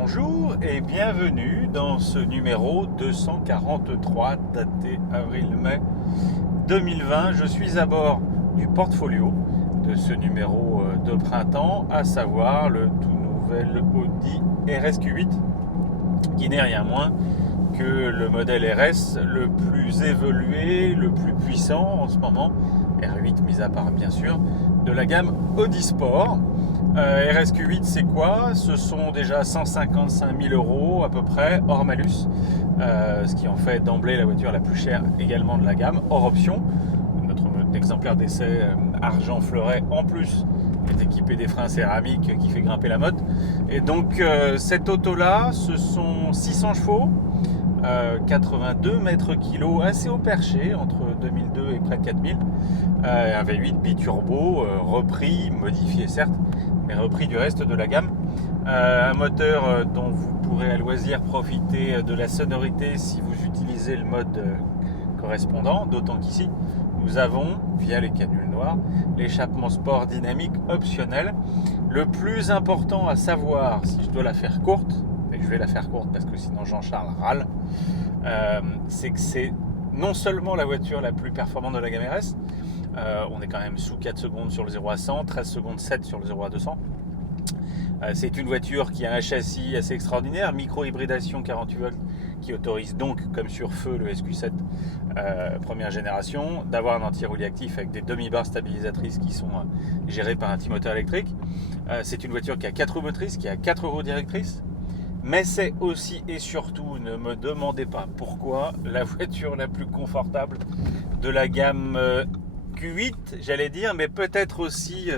Bonjour et bienvenue dans ce numéro 243 daté avril-mai 2020. Je suis à bord du portfolio de ce numéro de printemps, à savoir le tout nouvel Audi RSQ8 qui n'est rien moins que le modèle RS le plus évolué, le plus puissant en ce moment, R8 mis à part bien sûr, de la gamme Audi Sport. RSQ8 c'est quoi? Ce sont déjà 155 000 € à peu près, hors malus, ce qui en fait d'emblée la voiture la plus chère également de la gamme, hors option. Notre exemplaire d'essai argent fleuret en plus est équipé des freins céramiques qui fait grimper la motte. Et donc cette auto là, ce sont 600 chevaux, 82 mètres kg, assez haut perché, entre 2002 et près de 4000, un V8 biturbo, repris, modifié certes, mais repris du reste de la gamme, un moteur dont vous pourrez à loisir profiter de la sonorité si vous utilisez le mode correspondant, d'autant qu'ici nous avons, via les canules noires, l'échappement sport dynamique optionnel. Le plus important à savoir, si je dois la faire courte, et je vais la faire courte parce que sinon Jean-Charles râle, c'est que c'est non seulement la voiture la plus performante de la gamme RS, on est quand même sous 4 secondes sur le 0 à 100, 13 secondes 7 sur le 0 à 200. C'est une voiture qui a un châssis assez extraordinaire, micro-hybridation 48 volts, qui autorise donc, comme sur feu le SQ7 première génération, d'avoir un anti-roulis actif avec des demi-barres stabilisatrices qui sont gérées par un petit moteur électrique. C'est une voiture qui a 4 roues motrices, qui a 4 roues directrices, mais c'est aussi et surtout, ne me demandez pas pourquoi, la voiture la plus confortable de la gamme Q8, j'allais dire, mais peut-être aussi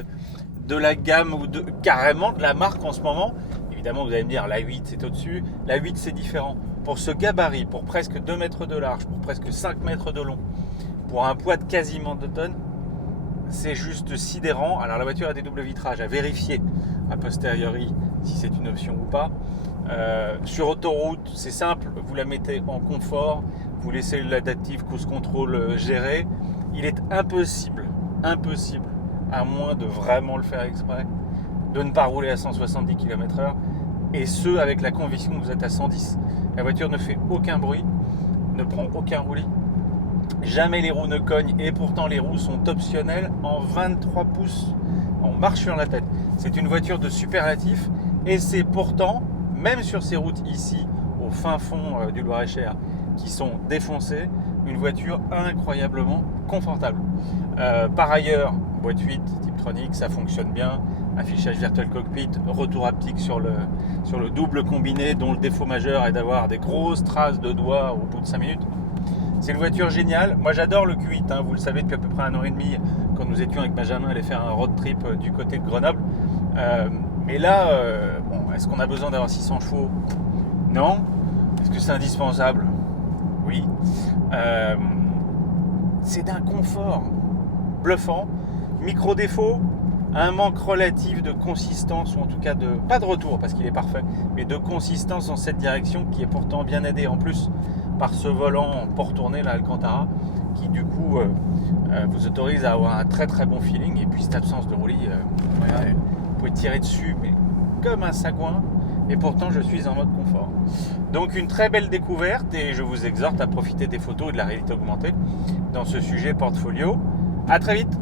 de la gamme ou carrément de la marque en ce moment. Évidemment, vous allez me dire, la 8 c'est au-dessus, la 8 c'est différent. Pour ce gabarit, pour presque 2 mètres de large, pour presque 5 mètres de long, pour un poids de quasiment 2 tonnes, c'est juste sidérant. Alors la voiture a des doubles vitrages, à vérifier a posteriori si c'est une option ou pas. Sur autoroute, c'est simple, vous la mettez en confort, vous laissez l'adaptive cruise control gérer. Il est impossible, à moins de vraiment le faire exprès, de ne pas rouler à 170 km/h, et ce avec la conviction que vous êtes à 110. La voiture ne fait aucun bruit, ne prend aucun roulis, jamais les roues ne cognent, et pourtant les roues sont optionnelles en 23 pouces, on marche sur la tête. C'est une voiture de superlatif, et c'est pourtant, même sur ces routes ici, au fin fond du Loir-et-Cher, qui sont défoncées, une voiture incroyablement confortable. Par ailleurs, boîte 8, Tiptronic, ça fonctionne bien, affichage virtual cockpit, retour haptique sur le double combiné, dont le défaut majeur est d'avoir des grosses traces de doigts au bout de 5 minutes. C'est une voiture géniale. Moi j'adore le Q8, hein, vous le savez depuis à peu près 1 an et demi, quand nous étions avec Benjamin aller faire un road trip du côté de Grenoble. Mais là, est-ce qu'on a besoin d'avoir 600 chevaux? Non. Est-ce que c'est indispensable? Oui. C'est d'un confort bluffant. Micro défaut, un manque relatif de consistance, ou en tout cas pas de retour parce qu'il est parfait, mais de consistance dans cette direction, qui est pourtant bien aidée en plus par ce volant port tourné, là, Alcantara, qui du coup vous autorise à avoir un très très bon feeling. Et puis cette absence de roulis, vous pouvez tirer dessus mais comme un sagouin, et pourtant je suis en mode confort. Donc une très belle découverte, et je vous exhorte à profiter des photos et de la réalité augmentée dans ce sujet portfolio. À très vite.